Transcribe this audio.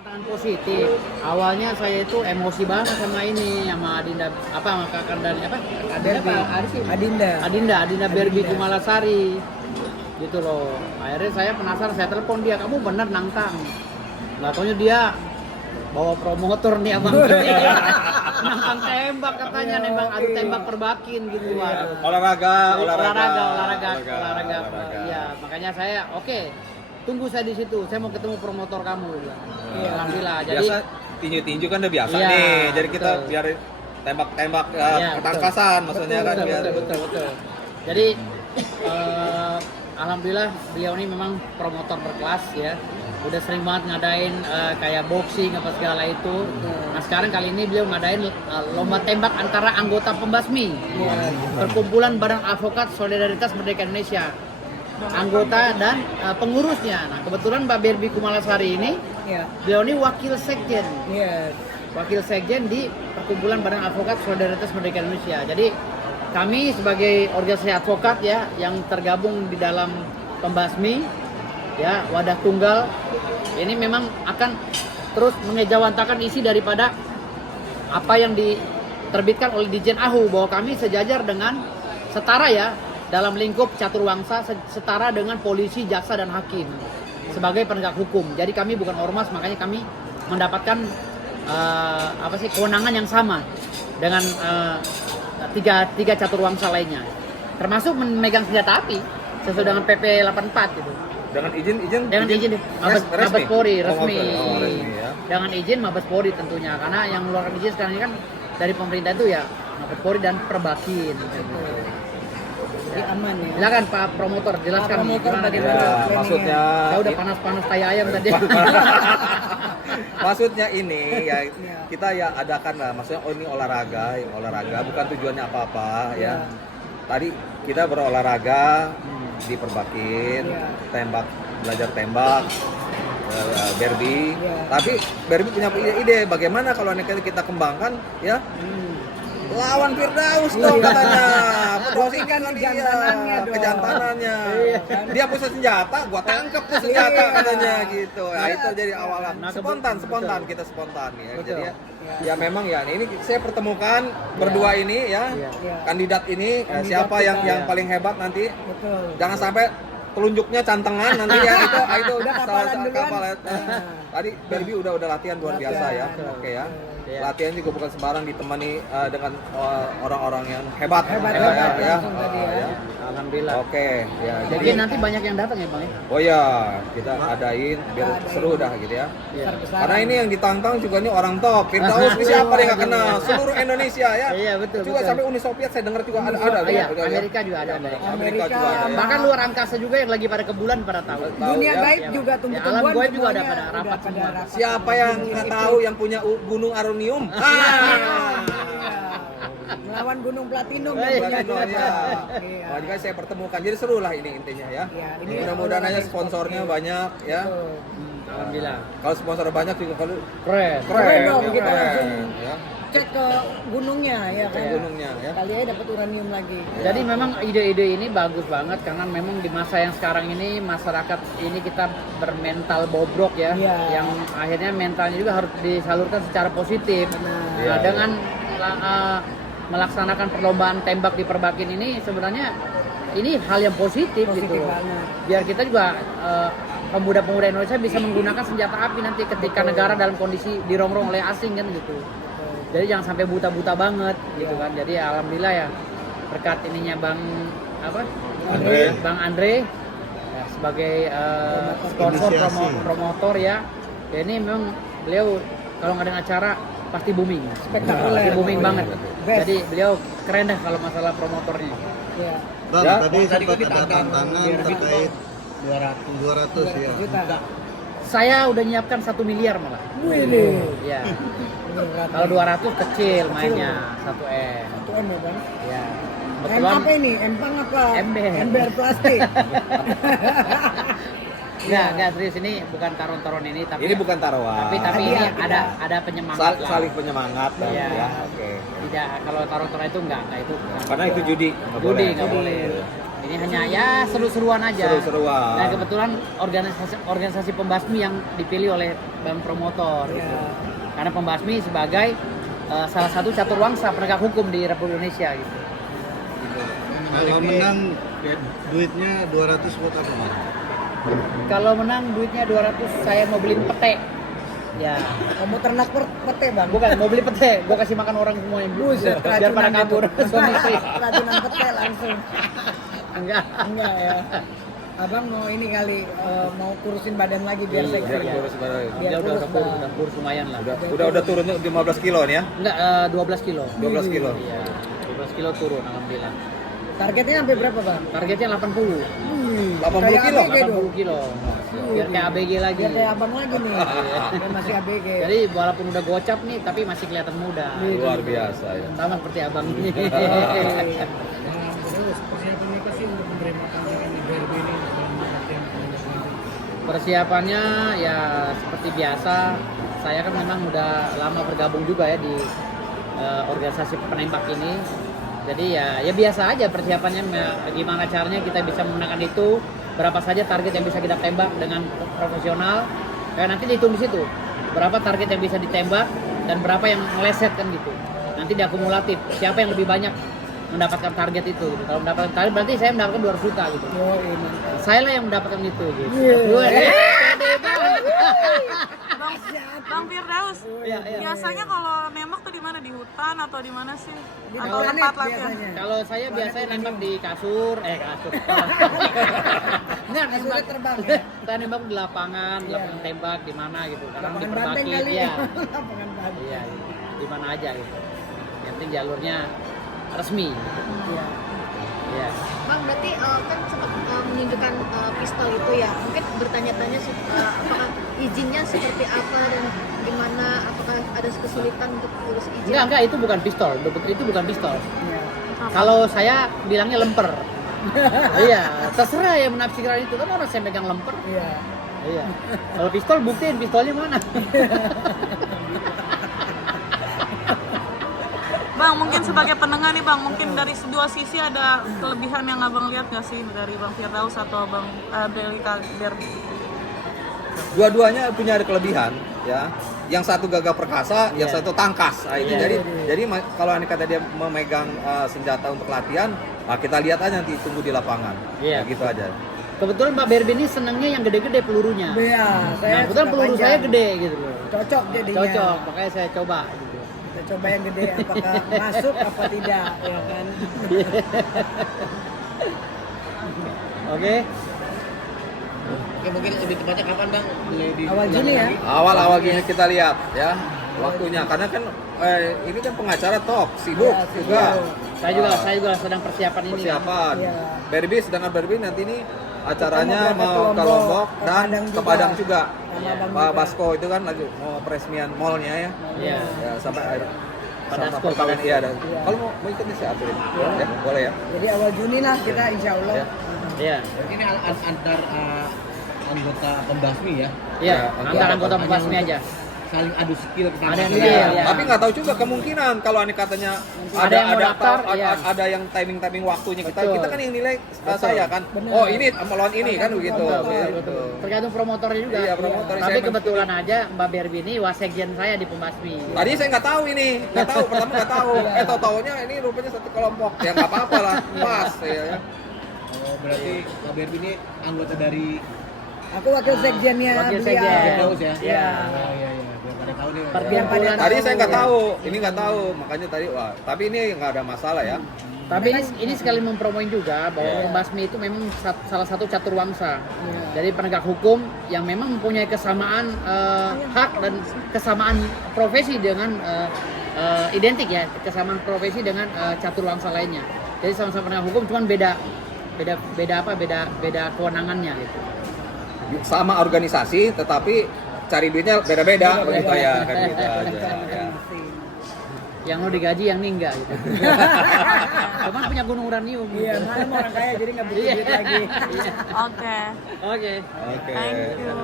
tantangan positif. Awalnya saya itu emosi banget sama ini, sama Adinda sama Kakak Dani Adinda Berbi Kumalasari. Gitu loh. Akhirnya saya penasaran, saya telepon dia, kamu bener nantang. Nggak taunya dia bawa promotor nih abang. Nantang tembak katanya, nembak adu tembak perbakin gitu. Olahraga. Iya, makanya saya oke. Tunggu saya di situ, saya mau ketemu promotor kamu. Alhamdulillah. Jadi biasa tinju kan udah biasa iya, nih. Jadi kita betul. biar tembak-tembak Iya, ketangkasan maksudnya kan biar betul. Jadi alhamdulillah beliau ini memang promotor berkelas ya. Udah sering banget ngadain kayak boxing apa segala itu. Nah sekarang kali ini beliau ngadain lomba tembak antara anggota Pembasmi, Perkumpulan Badan Advokat Solidaritas Merdeka Indonesia, anggota dan pengurusnya. Nah kebetulan Mbak Berbi Kumalasari ini, beliau ini wakil sekjen, wakil sekjen di Perkumpulan Badan Advokat Solidaritas Merdeka Indonesia. Jadi kami sebagai organisasi advokat ya yang tergabung di dalam Pembasmi ya, wadah tunggal ini memang akan terus mengejawantakan isi daripada apa yang diterbitkan oleh Ditjen AHU, bahwa kami sejajar dengan setara ya dalam lingkup caturwangsa, setara dengan polisi, jaksa dan hakim sebagai penegak hukum. Jadi kami bukan ormas, makanya kami mendapatkan kewenangan yang sama dengan tiga caturwangsa lainnya, termasuk memegang senjata api sesuai dengan PP 84 gitu. dengan izin Mabes Polri resmi. Ya. Dengan izin Mabes Polri tentunya, karena yang mengeluarkan izin sekarang ini kan dari pemerintah itu ya Mabes Polri dan Perbakin. Jadi aman ya. Silakan Pak Promotor jelaskan gimana Ya, maksudnya saya udah panas-panas tai ayam tadi. maksudnya ini ya kita ya adakan lah, maksudnya ini olahraga bukan tujuannya apa-apa ya. Tadi kita berolahraga di Perbakin, belajar tembak, Berbi. Tapi Berbi punya ide bagaimana kalau kita kembangkan ya. Lawan Firdaus dong katanya. Posisikan kejantanannya. Dia punya senjata, gua tangkap tuh senjata katanya gitu. Nah, itu jadi awalan. Spontan kita spontan ya. Jadi ya memang ya ini saya pertemukan berdua ini ya. Kandidat ini siapa yang paling hebat nanti. Jangan sampai telunjuknya cantengan nanti ya itu udah kapal. Tadi Berbi udah latihan luar biasa ya. Oke ya. Latihan juga bukan sembarang, ditemani dengan orang-orang yang hebat ya. Alhamdulillah. Oke ya. Jadi nanti banyak yang datang ya Bang ya. Oh ya, kita adain biar seru dah gitu ya. Karena ini yang ditantang juga nih orang top. Firdaus ini siapa yang nggak kenal? Seluruh Indonesia ya. Iya betul. Juga sampai Uni Soviet saya dengar juga ada. Iya, Amerika juga ada. Amerika juga ada. Ya. Bahkan luar angkasa juga yang lagi pada ke bulan pada tahu. Dunia ya. gaib juga Alam tumbuh-tumbuhan. gaib juga ada pada rapat semua. Siapa yang nggak tahu yang punya gunung Aronium? Melawan gunung Platinum Iya, yang punya Platinum, dua. ya. Iya. Wah, juga saya pertemukan. Jadi seru lah ini intinya ya. Ini Mudah-mudahan aja sponsornya banyak ya. Alhamdulillah. Kalau sponsor banyak juga kalau Keren. Keren dong, ya, kita keren, langsung ya. cek ke gunungnya ya Cek kan. gunungnya ya. Kali aja dapat uranium lagi. Jadi memang ide-ide ini bagus banget karena memang di masa yang sekarang ini masyarakat ini kita bermental bobrok ya, yang akhirnya mentalnya juga harus disalurkan secara positif. Nah, dengan melaksanakan perlombaan tembak di Perbakin ini sebenarnya ini hal yang positif gitu. Banget. Biar kita juga pemuda-pemuda Indonesia bisa menggunakan senjata api nanti ketika negara dalam kondisi dirongrong oleh asing kan gitu. Jadi jangan sampai buta-buta banget gitu kan. Jadi alhamdulillah ya berkat ininya Bang Andre ya, sebagai sponsor promotor ya. Ya ini memang beliau kalau ngadain acara pasti booming. Spektakuler. Pasti booming banget. Best. Jadi beliau keren deh kalau masalah promotornya. Iya. Bang, Ya, tadi tadi sempat kita ada akan tantangan terkait 200 ya. Juta. Saya udah nyiapkan 1 miliar malah. Wih. Ya. Kalau 200 kecil mainnya 1M. 1M ya Bang. Ya. M Kebetulan apa ini? Empang apa? Ember. Ember plastik. enggak serius, ini bukan taruhan-taruhan ini tapi Ini bukan taruhan. tapi ini Hadiah, ada penyemangat lah. Saling penyemangat lah Iya. ya. Oke. Tidak, kalau taruhan-taruhan itu enggak itu. Karena itu judi. Judi nggak boleh. Ini hanya ya seru-seruan aja. Seru-seruan. Dan kebetulan organisasi pembasmi yang dipilih oleh Bang Promotor Iya. gitu. Karena pembasmi sebagai salah satu caturwangsa penegak hukum di Republik Indonesia gitu. Kalau menang ya, duitnya 200 buat apa, Mas? Kalau menang duitnya 200 saya mau beliin pete. Ya, Kamu ternak pete bang? bukan mau beli pete, gua kasih makan orang semua yang Buset, biar pada keracunan kabur gitu. suami istri. Keracunan pete langsung. Enggak. Enggak ya. Abang mau ini kali mau kurusin badan lagi biar Biar seksi. kurus badan. Biar Dia kurus, Bang. udah kurus lumayan lah. Udah turunnya 15 kilo nih ya. Enggak 12 kilo. 12 kilo. Iya, 12 kilo turun alhamdulillah. Targetnya sampai berapa bang? Targetnya 80. 80 kilo? 80 kilo. Biar kayak ABG lagi. Biar kayak abang lagi nih. Dia masih ABG. Jadi walaupun udah gocap nih tapi masih kelihatan muda. Luar biasa ya. Sama seperti abang ini. Persiapannya ya seperti biasa. Saya kan memang udah lama bergabung juga ya di organisasi penembak ini. Jadi ya biasa aja persiapannya. Gimana caranya kita bisa memenangkan itu, berapa saja target yang bisa kita tembak dengan profesional. Nanti dihitung di situ berapa target yang bisa ditembak dan berapa yang meleset kan gitu. Nanti diakumulatif siapa yang lebih banyak mendapatkan target itu gitu. Kalau mendapatkan target berarti saya mendapatkan 200 juta gitu. Oh ini. Saya lah yang mendapatkan itu gitu. Bang Firdaus, Iya. biasanya kalau nembak tuh di mana? Di hutan atau di mana sih? Di Atau planet tempat latihan? biasanya. Kalau saya biasanya nembak di kasur. Enggak, Kasurnya terbang ya? Saya nembak di lapangan, Iya. lapangan tembak di mana gitu. Kadang di Lapangan banteng Perbakit, kali. ya. Lapangan banteng. Iya, di mana aja gitu. Yang penting jalurnya resmi. Iya. Iya. Bang, berarti kan sempat menunjukkan pistol itu ya. Mungkin bertanya-tanya apakah izinnya seperti apa dan gimana, apakah ada kesulitan untuk urus izin? Enggak, itu bukan pistol. Itu bukan pistol. Iya. Kalau saya bilangnya lemper. Iya, terserah ya menafsirkan itu. Kan orang saya pegang lemper. Iya. Iya. Kalau pistol buktiin pistolnya mana? Bang, mungkin sebagai penengah nih Bang, mungkin dari dua sisi ada kelebihan yang abang lihat nggak sih dari Bang Firdaus atau Bang Breli Kader? Dua-duanya punya ada kelebihan ya. Yang satu gagah perkasa, yang Iya. satu tangkas. Nah, itu Iya. jadi kalau aneh kata dia memegang senjata untuk latihan, kita lihat aja nanti tunggu di lapangan. Iya. Ya, gitu aja. Kebetulan Mbak Berbi ini senangnya yang gede-gede pelurunya. Iya. Nah, kebetulan suka peluru panjang. saya gede gitu loh. Cocok jadinya. Cocok, makanya saya coba gitu. Kita coba yang gede apakah masuk apa tidak ya kan. Oke. Oke, mungkin lebih tepatnya kapan Bang? Boleh di Awal Juni ya. Awal-awal gini kita lihat ya waktunya, karena kan ini kan pengacara top sibuk Iya, juga. sibuk. Saya juga sedang persiapan ini. Persiapan. Iya. Berbi, sedangkan Berbi nanti ini acaranya Kita mau mau berangkat ke Lombok ke dan Padang ke juga. Padang juga. Sama Bang Pak juga. Basko itu kan lagi mau peresmian mallnya ya. Iya. Ya sampai Padasko, perkawinan Padasko. iya. Dan Iya. kalau mau ikut nih saya aturin. Ya, boleh ya. Jadi awal Juni lah kita insya Allah. Ya. Iya. Ini antar anggota pembasmi ya. Iya, Ya, antar anggota pembasmi aja. Saling adu skill kita. Ada yang Iya, Iya, iya. tapi nggak tahu juga kemungkinan kalau aneh katanya Ada yang mau daftar, iya. ada yang timing waktunya Betul. kita kan yang nilai Betul. saya kan. Benar. Oh, ini melawan ini kan begitu. Betul. Tergantung promotornya juga. Iya, promotor. Tapi Saya kebetulan aja Mbak Berbi ini wasekjen saya di pembasmi. Tadi saya nggak tahu ini, pertama nggak tahu. Taunya ini rupanya satu kelompok. Ya nggak apa-apa lah, pas ya. Oh, berarti Pak Berbi ini anggota dari Aku wakil sekjennya Wakil beliau. sekjen. Firdaus ya. Iya. Oh iya iya, biar pada tahu nih. Perkumpulan. Tadi saya nggak tahu, ini nggak tahu, makanya tadi wah. Tapi ini nggak ada masalah ya. Tapi ini sekali mempromoin juga bahwa pembasmi itu memang salah satu caturwangsa. Jadi penegak hukum yang memang mempunyai kesamaan hak dan kesamaan profesi dengan identik ya, kesamaan profesi dengan caturwangsa lainnya. Jadi sama-sama penegak hukum, cuman beda kewenangannya gitu. Sama organisasi, tetapi cari duitnya beda-beda begitu ya, kan gitu aja. Ya. Yang lo digaji, yang ini enggak gitu. Cuman punya gunung uranium. Iya, malam orang kaya jadi nggak butuh duit lagi. Oke. Oke. Oke. Thank you.